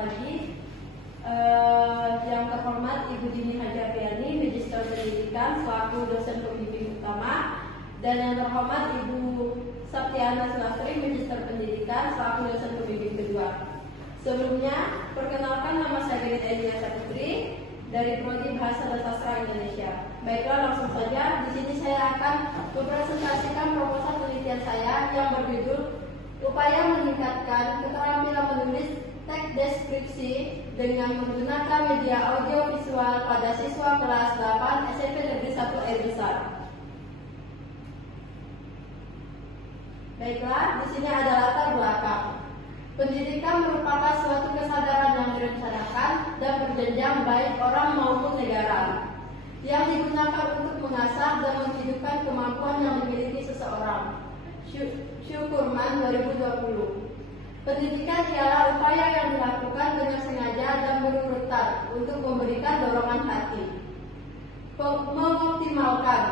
pagi. Yang terhormat Ibu Dini Hajapriani, Magister Pendidikan selaku dosen pembimbing utama, dan yang terhormat Ibu Saptiana Sulastri, Magister Pendidikan selaku dosen pembimbing kedua. Sebelumnya, perkenalkan, nama saya Grit Eliasa Putri dari Prodi Bahasa dan Sastra Indonesia. Baiklah, langsung saja. Di sini saya akan mempresentasikan proposal penelitian saya yang berjudul Upaya Meningkatkan Keterampilan Menulis Teks Deskripsi dengan menggunakan media audio visual pada siswa kelas 8 SMP Negeri 1 Air Besar. Baiklah, di sini ada latar belakang. Pendidikan merupakan suatu kesadaran yang direncanakan dan berjenjang baik orang maupun negara, yang digunakan untuk mengasah dan menghidupkan kemampuan yang dimiliki seseorang. Syukurman 2020. Pendidikan ialah upaya yang dilakukan dengan sengaja dan berurutan untuk memberikan dorongan hati, mengoptimalkan,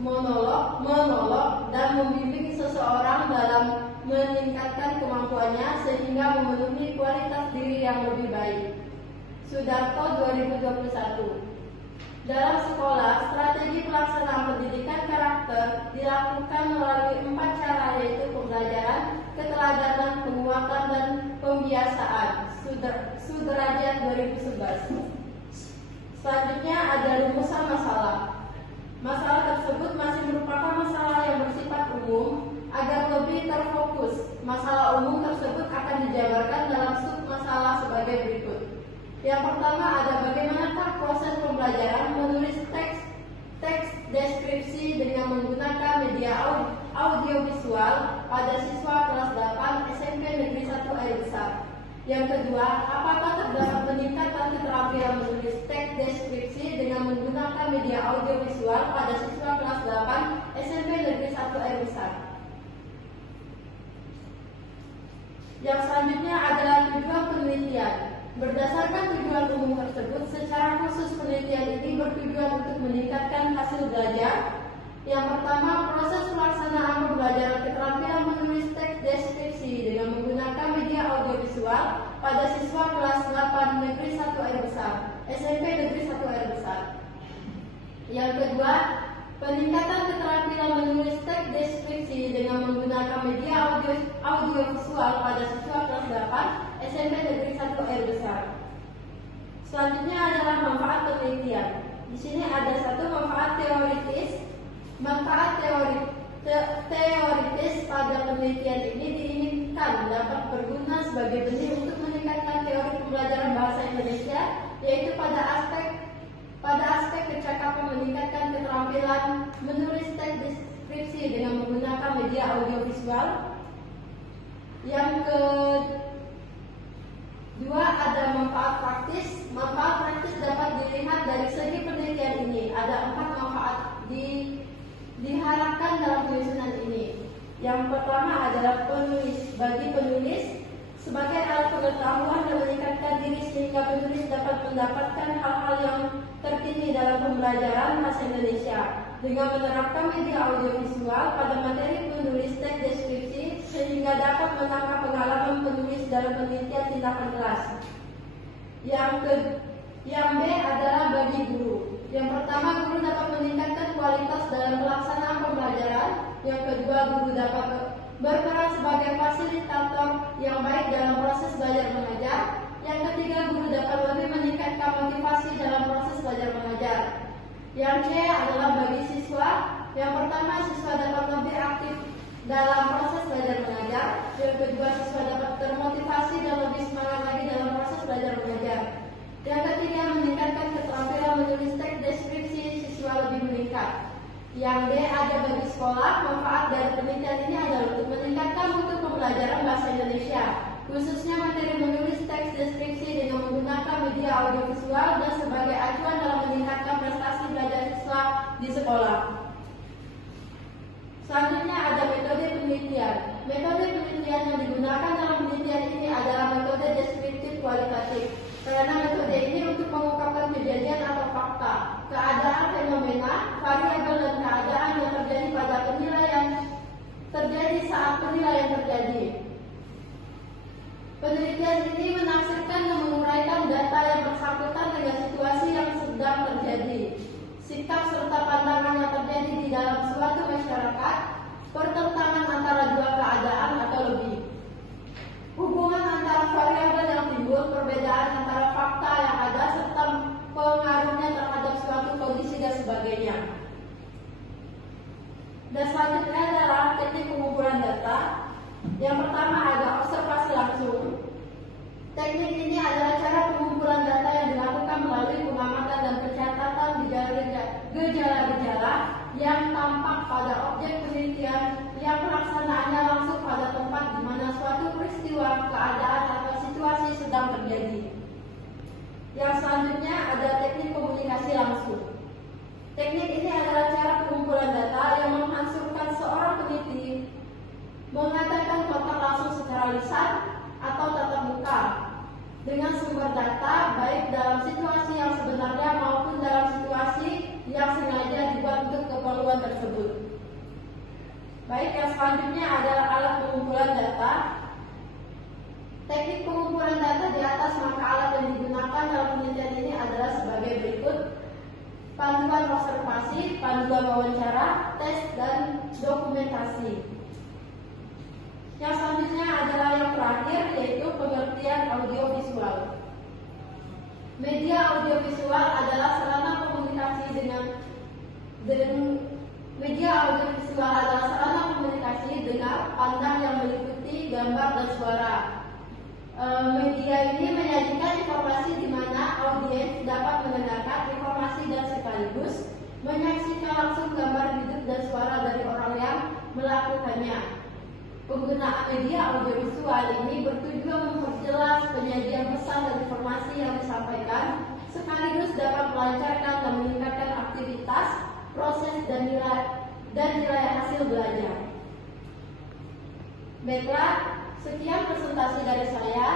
menolong dan membimbing seseorang dalam meningkatkan kemampuannya sehingga memenuhi kualitas diri yang lebih baik. Sudarto 2021. Dalam sekolah, strategi pelaksanaan pendidikan karakter dilakukan melalui 4 cara, yaitu pembelajaran, keteladanan, penguatan, dan pembiasaan. Sudrajat 2011. Selanjutnya ada rumusan masalah. Masalah tersebut masih merupakan masalah yang bersifat umum. Agar lebih terfokus, masalah umum tersebut akan dijabarkan dalam sub-masalah sebagai berikut. Yang pertama ada bagaimanakah proses pembelajaran menulis teks deskripsi dengan menggunakan media audiovisual pada siswa kelas 8 SMP Negeri 1 Air Besar. Yang kedua, apakah terdapat peningkatan keterampilan menulis teks deskripsi dengan menggunakan media audiovisual pada siswa kelas 8 SMP Negeri 1 Air Besar. Yang selanjutnya adalah tujuan penelitian. Berdasarkan tujuan umum tersebut, secara khusus penelitian ini bertujuan untuk meningkatkan hasil belajar. Yang pertama, proses pelaksanaan pembelajaran keterampilan menulis teks deskripsi dengan menggunakan media audiovisual pada siswa kelas 8 Negeri 1 Air Besar, SMP Negeri 1 Air Besar. Yang kedua, peningkatan keterampilan menulis teks deskripsi dengan menggunakan media audiovisual pada siswa kelas 8 SMP Negeri 1 Air Besar. Selanjutnya adalah manfaat penelitian. Di sini ada satu manfaat teoritis. Manfaat teoritis pada penelitian ini diinginkan dapat berguna sebagai benih untuk meningkatkan teori pembelajaran bahasa Indonesia, yaitu pada aspek kecakapan meningkatkan keterampilan menulis teks deskripsi dengan menggunakan media audiovisual. Yang kedua ada manfaat praktis. Manfaat praktis dapat dilihat dari segi penelitian ini. Ada 4 manfaat diharapkan dalam penyusunan ini. Yang pertama adalah bagi penulis sebagai alat pengetahuan dan meningkatkan diri sehingga penulis dapat mendapatkan hal-hal yang terkini dalam pembelajaran bahasa Indonesia dengan menerapkan media audiovisual pada materi penulis teks deskripsi sehingga dapat menangkap pengalaman penulis dalam penelitian tindakan kelas. Yang B adalah bagi guru. Yang pertama, guru dapat meningkatkan kualitas dalam pelaksanaan pembelajaran. Yang kedua, guru dapat berperan sebagai fasilitator yang baik dalam proses belajar mengajar. Yang ketiga, guru dapat lebih meningkatkan motivasi dalam proses belajar mengajar. Yang C adalah bagi siswa. Yang pertama, siswa dapat lebih aktif dalam proses belajar mengajar. Yang kedua, siswa dapat termotivasi dan lebih semangat lagi dalam proses belajar mengajar. Yang ketiga, meningkatkan keterampilan menulis teks deskripsi siswa lebih meningkat. Yang D ada bagi sekolah. Manfaat dari penelitian ini adalah untuk meningkatkan mutu pembelajaran bahasa Indonesia, khususnya materi menulis teks deskripsi dengan menggunakan media audiovisual dan sebagai acuan dalam meningkatkan prestasi belajar siswa di sekolah. Selanjutnya ada metode penelitian. Metode penelitian yang digunakan dalam penelitian ini adalah metode deskriptif kualitatif. Karena metode ini untuk mengungkapkan kejadian atau fakta, keadaan fenomena, variabel dan keadaan yang terjadi pada penilaian terjadi saat penilaian terjadi. Penelitian ini menafsirkan dan data yang bersangkutan dengan situasi yang sedang terjadi, sikap serta pandangan yang terjadi di dalam suatu masyarakat, pertentangan antara dua keadaan atau lebih, hubungan antara variabel yang timbul, perbedaan antara fakta yang ada, serta pengaruhnya terhadap suatu kondisi dan sebagainya. Dan selanjutnya adalah teknik pengumpulan data. Yang pertama ada observasi langsung. Teknik ini adalah cara pengumpulan data yang dilakukan melalui pengamatan dan pencatatan gejala-gejala yang tampak pada objek penelitian yang pelaksanaannya langsung pada tempat di mana suatu peristiwa, keadaan, atau situasi sedang terjadi. Yang selanjutnya ada teknik komunikasi langsung. Teknik ini adalah cara pengumpulan data yang menghasilkan seorang peneliti mengadakan kontak langsung secara lisan atau tatap muka dengan sumber data, baik dalam situasi yang sebenarnya maupun dalam situasi yang sengaja dibuat untuk keperluan tersebut. Baik, yang selanjutnya adalah alat pengumpulan data. Teknik pengumpulan data di atas, maka alat yang digunakan dalam penelitian ini adalah sebagai berikut: panduan observasi, panduan wawancara, tes, dan dokumentasi. Yang selanjutnya adalah yang terakhir, yaitu pengertian audiovisual. Media audiovisual adalah sarana komunikasi dengan pandang yang meliputi gambar dan suara. Media ini menyajikan informasi di mana audiens dapat mendengarkan informasi dan sekaligus menyaksikan langsung gambar hidup dan suara dari orang yang melakukannya. Penggunaan media audiovisual ini bertujuan memperjelas penyajian pesan dan informasi yang disampaikan, sekaligus dapat melancarkan dan meningkatkan aktivitas, proses, dan nilai hasil belajar. Baiklah, sekian presentasi dari saya.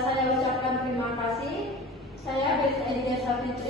Saya ucapkan terima kasih. Saya Beth Elia Savitri.